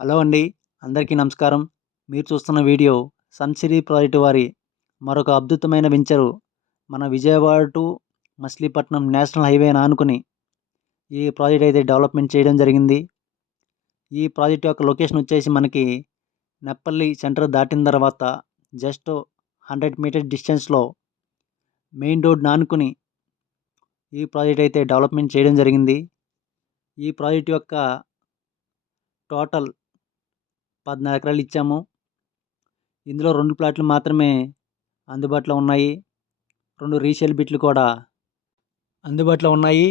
Hello అండి. అందరికీ నమస్కారం. మీరు చూస్తున్న వీడియో సన్‌సిరీ ప్రాజెక్టు వారి మరొక అద్భుతమైన వెంచరు మన విజయవాడ టు మచిలీపట్నం నేషనల్ హైవేని ఆనుకుని ఈ ప్రాజెక్ట్ అయితే డెవలప్‌మెంట్ చేయడం జరిగింది. ఈ ప్రాజెక్ట్ యొక్క లొకేషన్ వచ్చేసి మనకి నెప్పల్లి సెంటర్ దాటిన తర్వాత జస్ట్ 100 మీటర్స్ డిస్టెన్స్‌లో మెయిన్ రోడ్‌ని ఆనుకుని ఈ ప్రాజెక్ట్ అయితే డెవలప్‌మెంట్ చేయడం జరిగింది. ఈ ప్రాజెక్ట్ యొక్క టోటల్ 14 ఎకరాలు ఇచ్చాము. ఇందులో 2 ప్లాట్లు మాత్రమే అందుబాటులో ఉన్నాయి. 2 రీసేల్ బిట్లు కూడా అందుబాటులో ఉన్నాయి.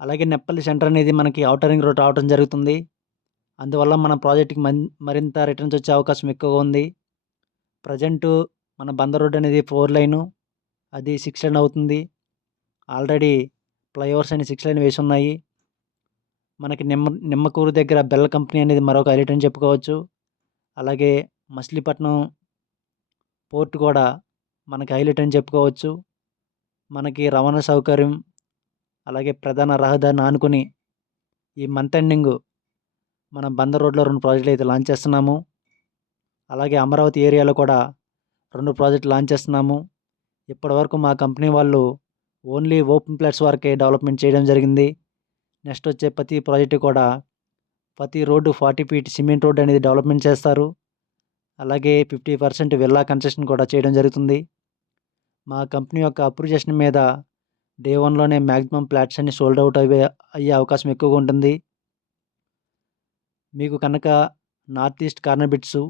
అలాగే నెప్పల్లి సెంటర్ అనేది మనకి ఔటర్ రింగ్ రోడ్ రావటం జరుగుతుంది. అందువల్ల మన ప్రాజెక్ట్‌కి మరింత రిటర్న్స్ వచ్చే అవకాశం ఎక్కువగా ఉంది. ప్రెజెంటు మన బందర్ రోడ్ అనేది 4 లైను. అది 6 లైన్ అవుతుంది. ఆల్రెడీ ఫ్లైఓవర్స్ అన్ని 6 లైన్ వేసున్నాయి. మనకి నిమ్మకూరు దగ్గర బెల్ కంపెనీ అనేది మరొక హైలైట్ అని చెప్పుకోవచ్చు. అలాగే మచిలీపట్నం పోర్ట్ కూడా మనకి హైలైట్ అని చెప్పుకోవచ్చు. మనకి రవాణా సౌకర్యం, అలాగే ప్రధాన రహదారిని ఆనుకుని ఈ మంత్ ఎండింగు మనం బందర్ రోడ్‌లో 2 ప్రాజెక్టులు అయితే లాంచ్ చేస్తున్నాము. అలాగే అమరావతి ఏరియాలో కూడా 2 ప్రాజెక్టులు లాంచ్ చేస్తున్నాము. ఇప్పటివరకు మా కంపెనీ వాళ్ళు ఓన్లీ ఓపెన్ ప్లాట్స్ వరకే డెవలప్‌మెంట్ చేయడం జరిగింది. నెక్స్ట్ వచ్చే ప్రతి ప్రాజెక్టు కూడా ప్రతి రోడ్డు 40 ఫీట్ సిమెంట్ రోడ్ అనేది డెవలప్‌మెంట్ చేస్తారు. అలాగే 50% విల్లా కన్స్ట్రక్షన్ కూడా చేయడం జరుగుతుంది. మా కంపెనీ యొక్క అప్రిసియేషన్ మీద డే 1లోనే మాక్సిమం ఫ్లాట్స్ అన్ని సోల్డ్ అవుట్ అయ్యే అవకాశం ఎక్కువగా ఉంటుంది. మీకు కనుక నార్త్ ఈస్ట్ కార్నర్ బిట్సు,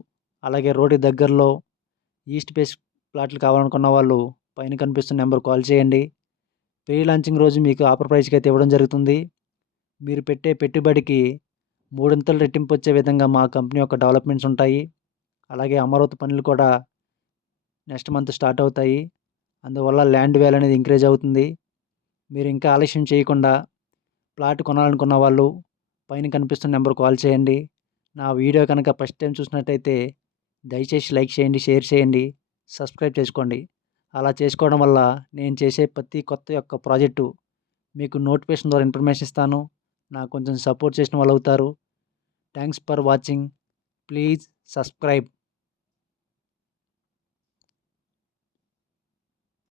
అలాగే రోడ్డుకి దగ్గరలో ఈస్ట్ ఫేస్ ప్లాట్లు కావాలనుకున్న వాళ్ళు పైన కనిపిస్తున్న నెంబర్‌కి కాల్ చేయండి. ప్రీ లాంచింగ్ రోజు మీకు ఆఫర్ ప్రైస్‌కి అయితే ఇవ్వడం జరుగుతుంది. మీరు పెట్టే పెట్టుబడికి మూడింతలు రెట్టింపు వచ్చే విధంగా మా కంపెనీ యొక్క డెవలప్‌మెంట్స్ ఉంటాయి. అలాగే అమరావతి పనులు కూడా నెక్స్ట్ మంత్ స్టార్ట్ అవుతాయి. అందువల్ల ల్యాండ్ వాల్యూ అనేది ఇంక్రీజ్ అవుతుంది. మీరు ఇంకా ఆలస్యం చేయకుండా ప్లాట్ కొనాలనుకున్న వాళ్ళు పైన కనిపిస్తున్న నెంబర్‌కి కాల్ చేయండి. నా వీడియో కనుక ఫస్ట్ టైం చూసినట్టయితే దయచేసి లైక్ చేయండి, షేర్ చేయండి, సబ్స్క్రైబ్ చేసుకోండి. అలా చేసుకోవడం వల్ల నేను చేసే ప్రతి కొత్త యొక్క ప్రాజెక్టు మీకు నోటిఫికేషన్ ద్వారా ఇన్ఫర్మేషన్ ఇస్తాను. నాకు కొంచెం సపోర్ట్ చేసిన వాళ్ళవుతారు. Thanks for watching. Please subscribe.